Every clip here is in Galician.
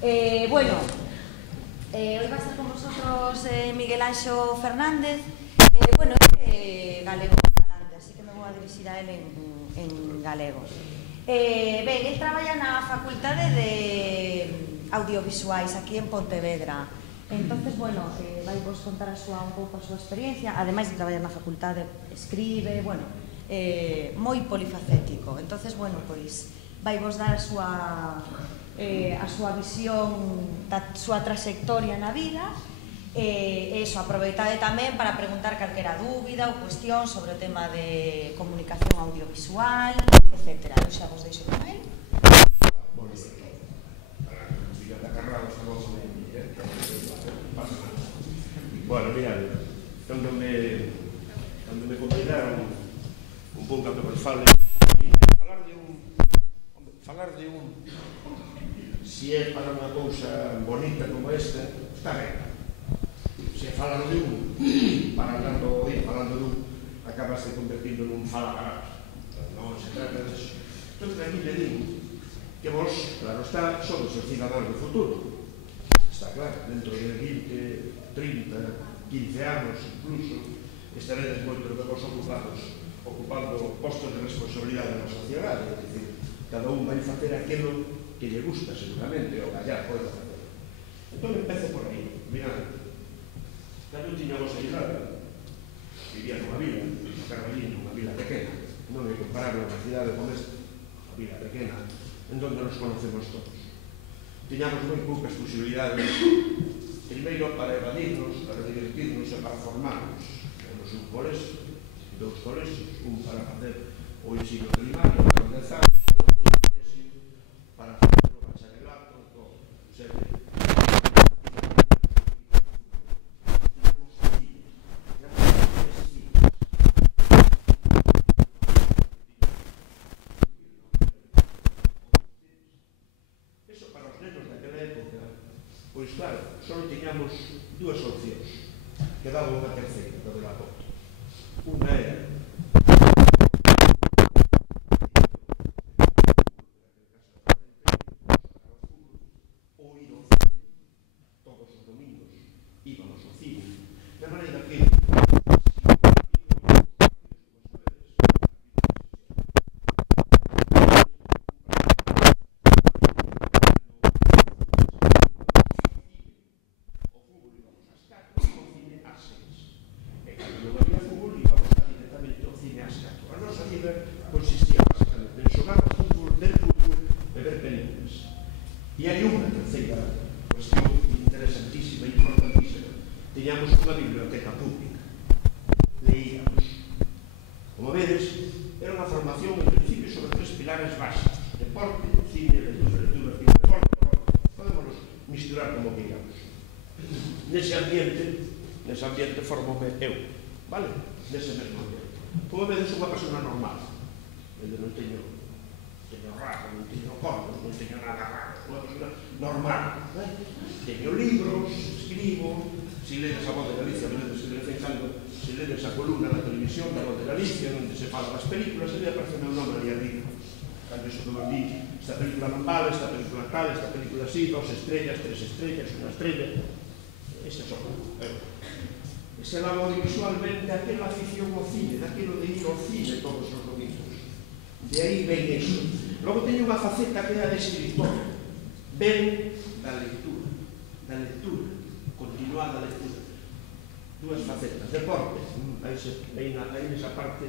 Bueno, hoy va a estar con vosotros Miguel Anxo Fernández. Bueno, é galego falante, así que me vou a dirixir a él en galego. Ben, él traballa na Facultade de Audiovisuais aquí en Pontevedra. Entonces, bueno, vai vos contar un pouco a súa experiencia. Ademais de traballar na facultade, escribe, bueno, moi polifacético. Entonces, bueno, pois vai vos dar a súa visión da súa trayectoria na vida. Eso, aproveitade tamén para preguntar calquera dúbida ou cuestión sobre o tema de comunicación audiovisual, etc. Eu xa vos deixo con él. Bueno, mirad, cando me convidaron un pouco a que vos fale, falar de un, si é para unha cousa bonita como esta, está ben. Se falar de un, para andando falando de un, acabaste convertindo nun falacarazo. Non se trata de eso. Entón, aquí me digo que vos, claro está, sodes os cidadáns do futuro. Está claro, dentro de 20, 30, 15 anos, incluso, estaredes moitos de vos ocupando postos de responsabilidade na sociedade. É dicir, cada un vai facer aquilo que lle gusta, seguramente, ou allá pode facer. Entón, empece por aí. Mirad, cando tiñamos a idade, vivía nunha vila, no Carballiño, unha vila pequena, non é comparable a unha cidade como esta, unha vila pequena, en donde nos conocemos todos. Tiñamos moi poucas posibilidades, primeiro para evadirnos, para divertirnos e para formarnos. Temos un colexio, dous colexios, un para facer o ensino primario, para comenzar, outro colexio para facer o bacharelato, todo. O sea que, pois claro, só tiñamos dúas opcións. Quedaba unha terceira, do de la porta. Unha era ou ir ao cine. Todos os domingos íbamos ao cine. De maneira que consistía basicamente en xogar ao fútbol, ver fútbol e ver películas. E hai unha terceira cuestión interesantísima e importantísima. Tiñamos unha biblioteca pública. Leíamos. Como vedes, era unha formación en principio sobre tres pilares básicos: deporte, cine, lectura, deporte. Podemos misturar como queiramos. Nese ambiente formome eu, vale? Nese mesmo ambiente. Como vedes, unha persona normal. Non teño raro, non teño corpos, non teño nada raro. Unha persona normal. Teño libros, escribo. Si ledes a Voz de Galicia, vedes que de vez en cando, si ledes a columna na televisión da Voz de Galicia, onde se fala das películas, ali aparece o meu nome ali arriba. Cando iso que vos di, esta película non vale, esta película tal, esta película así, 2 estrellas, 3 estrellas, 1 estrella. Ese son eu. Se lava audiovisualmente aquela afición ao cine, daquilo de ir ao cine todos os domingos. De aí ven iso. Logo teño unha faceta que é a de escritor. Ven da lectura, continuada lectura. Dúas facetas. Deporte, aí nesa parte,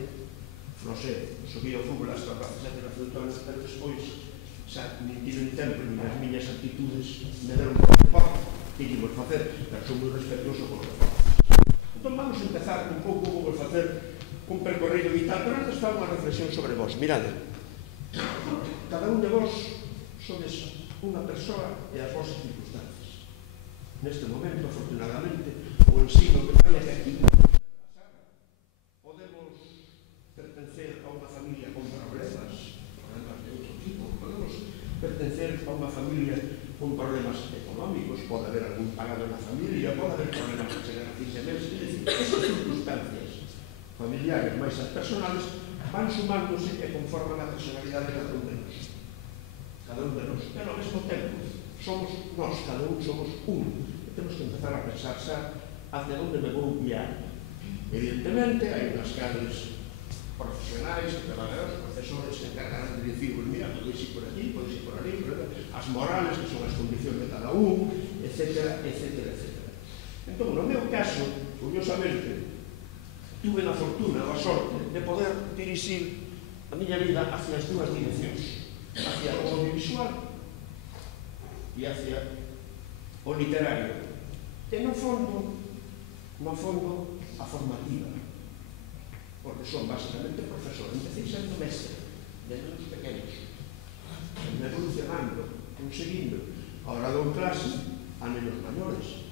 non sei, subí ao fútbol hasta as 7 da frutones, pero despois, xa, nin tido tempo, nin as miñas actitudes me deron por deporte, que íbamos facer, pero son moi respetuoso por deporte. Entón vamos a empezar un pouco, vamos a facer un percorrido vital, pero antes fago unha reflexión sobre vos. Mirade, cada un de vos sodes unha persoa e as vosas circunstancias. Neste momento, afortunadamente, o ensino que fai aquí podemos pertencer a unha familia con problemas de outro tipo, podemos pertencer a unha familia con problemas económicos, pode haber algún pagado na familia, pode haber problemas de chegar a fin de mes, é dicir, esas circunstancias familiares máis as personales van sumándose e conforman a personalidade de cada un de nós. Cada un de nós. Pero ao mesmo tempo, somos nós, cada un somos un. E temos que empezar a pensar xa hacia onde me vou guiar. Evidentemente, hai unhas cadres profesionais, traballadores, profesores que encargarán de dicir, pues mira, podes ir por aquí, podes ir por ali, as morales, que son as condicións de cada un, etc., etc., etc. Entón, no meu caso, curiosamente, tuve a fortuna ou a sorte de poder dirixir a miña vida hacia as dúas direccións, hacia o audiovisual e hacia o literario, que no fondo, a formativa, porque son basicamente profesor. Empecé sendo mestre de nenos pequenos, evolucionando, conseguindo. Ahora dou clase a nenos maiores,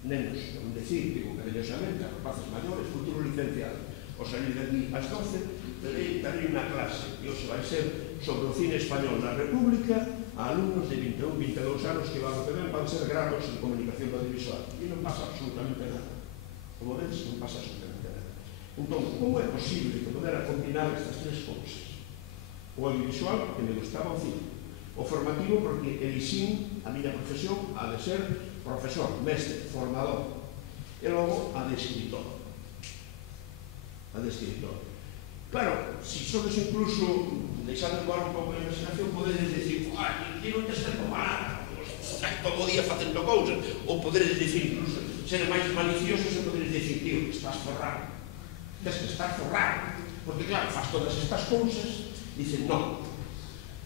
nenos, non decir, digo cariñosamente, a rapaces maiores, futuro licenciado. O salir de aquí ás 12, darei unha clase que hoxe vai ser sobre o cine español na República a alumnos de 21, 22 anos que van ser grados en comunicación audiovisual. E non pasa absolutamente nada. Como vedes, non pasa absolutamente nada. Entón, como é posible que podera combinar estas tres cousas? O audiovisual, porque me gustaba o cine. O formativo, porque elixín a miña profesión a de ser profesor, mestre, formador. E logo a de escritor. Claro, se sodes incluso deixando voar un pouco a imaginación, podedes dicir, ti non te estás como nada, estás todo o día facendo cousas, ou poderes dicir, incluso, ser máis maliciosos e poderes dicir, tío, estás forrado. Tens que estar forrado. Porque, claro, faz todas estas cousas, dicen, non,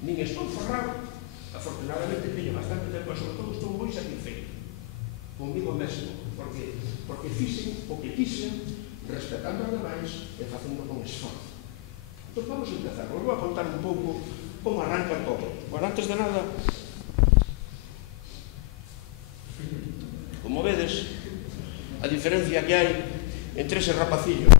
nin estou forrado. Afortunadamente, teño bastante tempo, e sobre todo estou moi satisfeito comigo mesmo, porque fixen o que quixen, respetando os demais e facendo con esforzo. Entón, vamos a empezar. Vos vou a contar un pouco como arranca todo. Bueno, antes de nada, como vedes, a diferencia que hai entre ese rapacillo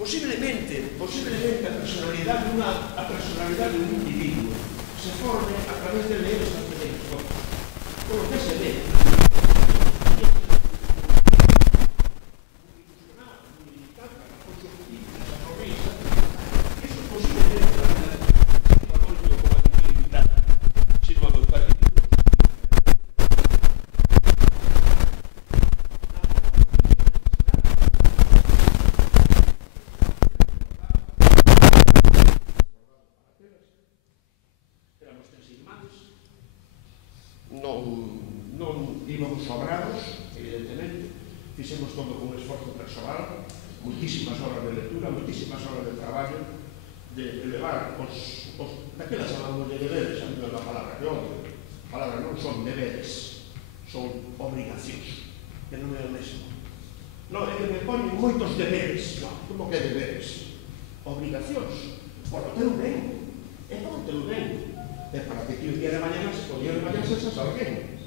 posiblemente a personalidade dun individuo se forme a través de leer estas pequenas cosas. Por lo que se ve, non íbamos sobrados, evidentemente, fixemos todo con esforzo persoal, muitísimas horas de lectura, muitísimas horas de traballo, de elevar daquelas chamamos de deberes, a mí non é a palabra que odio, a palabra non son deberes, son obrigacións, que non é o mesmo. Non, é que me ponen moitos deberes, non, como que deberes? Obrigacións, por o teu ben, é por o teu ben. É para que ti o día de mañana se sexas alguén.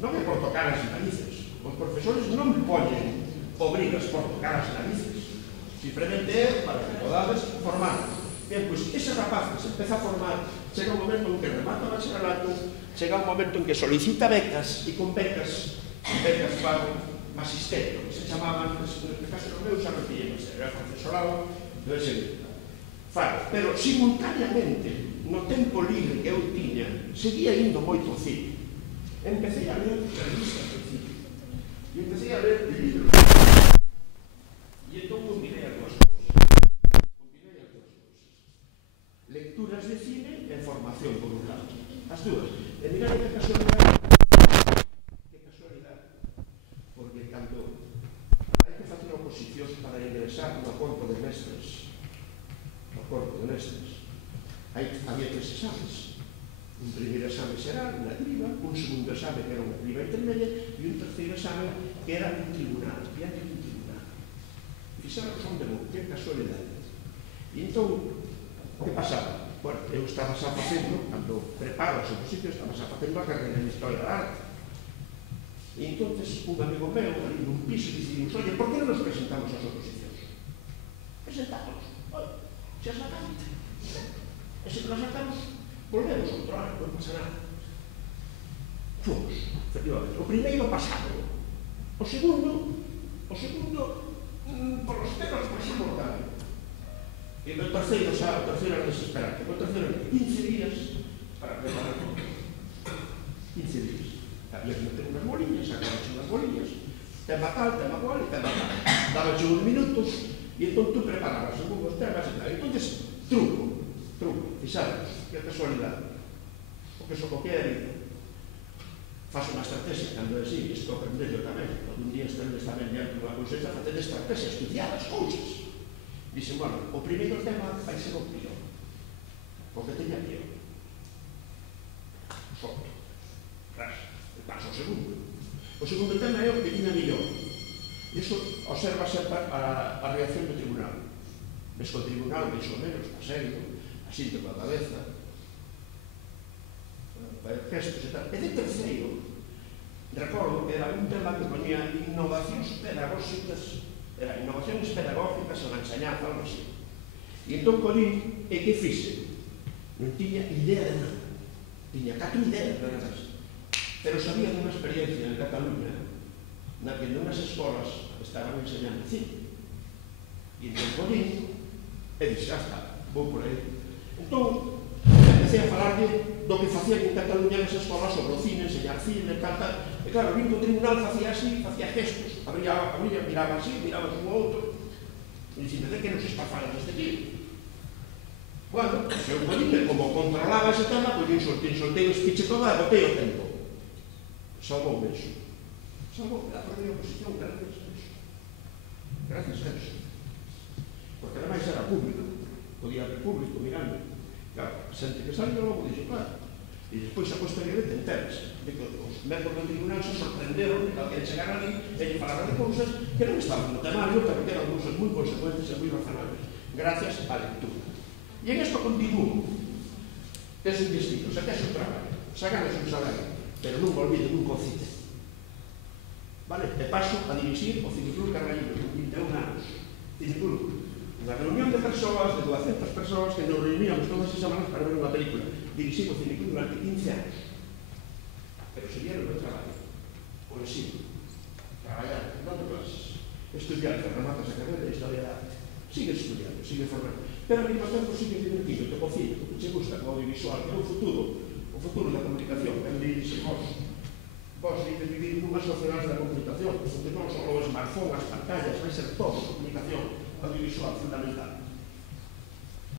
Non é por tocar as narices. Os profesores non me poñen obrigas por tocar as narices. Simplemente é para que podades formar. Bien, pois ese rapaz que se empeza a formar, chega un momento en que remata o bacharelato, chega un momento en que solicita becas, e con becas pago magisterio, que se chamaban, no caso do meu xa non tiña magisterio, era profesorado, do ese pero simultaneamente, no tempo libre que eu tiña, seguía indo moito ao cine. Empecé a ler revistas de cine. E empecé a ler libros. E entón combinei as dúas cousas. Lecturas de cine e formación, por un lado. As dúas. E mirad que casualidade. Que casualidade. Porque cando hai que oposicións para ingresar no corpo de mestres. No corpo de mestres. Había 3 exames. Un primeiro exame xeral, unha criba, un segundo exame que era unha criba intermedia e un terceiro exame que era un tribunal. E hai un tribunal. Fixaron son de bo, que casualidade. E entón, que pasaba? Bueno, eu estaba xa facendo, cando preparo as oposicións, estaba xa facendo a carreira de Historia da Arte. E entonces un amigo meu, ali nun piso, dicimos, oye, por que non nos presentamos as oposicións? Presentamos. Xa sacamos. E se nos sacamos, volvemos outro ano, non pasa nada. Fomos, efectivamente. O primeiro pasado. O segundo, por os temas pasamos tamén. E o terceiro era desesperante. O terceiro era 15 días para preparar todo. 15 días. Había que meter unhas boliñas, sacabache unhas boliñas, tema tal, tema cual, e tema tal. Dabache uns minutos, e entón tú preparabas según os temas e tal. Entón, truco, fixaros, que a casualidade. O que só copiar faz unha estrategia, cando é así, isto aprendello tamén, cando un día estedes tamén diante unha cousecha, faced estrategia, estudiar as cousas. Dixen, bueno, o primeiro tema vai ser o pior, porque teña pior. Solto. E paso ao segundo. O segundo tema é o que tiña millón. Iso observa sempre a reacción do tribunal. Ves que o tribunal, máis ou menos, está serio, así con a cabeza, gestos e tal. E de terceiro, recordo que era un tema que ponía innovacións pedagógicas, era innovacións pedagógicas en a enseñanza, algo así. E entón collín, e que fixe? Non tiña idea de nada. Tiña 4 ideas de nada. Pero sabía dunha experiencia en Cataluña na que nunhas escolas estaban enseñando cine. E entón collín, e dixe, xa está, vou por aí. Entón, empecé a falarlle do que facían en Cataluña nas escolas sobre o cine, enseñar cine, tal. E claro, vindo o tribunal facía así, facía gestos, abría, miraba así, miraba un outro, e dicindo, de que nos está falando este tío? Bueno, eu collín, como controlaba ese tema, pois soltei o espiche todo e botei o tempo. Salvoume iso. Salvoume a perder a oposición gracias a iso. Gracias a iso. Porque ademais era público, podía haber público mirando. Claro, xente que salió logo dixo, claro. E despois a posteriormente enteras de que os membros do tribunal se sorprenderon de que alguén chegara ali e lle falara de cousas que non estaban no temario, pero que eran cousas moi consecuentes e moi razonables, gracias á lectura. E en isto continuo. Tes un destino, se tes un traballo, se ganas un salario, pero non olvide nunca o cine. Vale? E paso a dirixir o Cineclub Carballiño, con 21 anos. Cineclub. Unha reunión de persoas, de 200 persoas, que nos reuníamos todas as semanas para ver unha película. Dirixir o Cineclub durante 15 anos. Pero seguían o meu traballo. O ensino. Traballar, non clases. Estudiar, rematas a carreira de Historia da Arte. Sigue estudiando, sigue formando. Pero ao mesmo tempo sigue divertido, te cocina, o que che gusta, o audiovisual, que é o futuro da comunicación, que dixe vos ides vivir nunha sociedade da comunicación, onde non só o smartphone, as pantallas, vai ser todo comunicación audiovisual fundamental.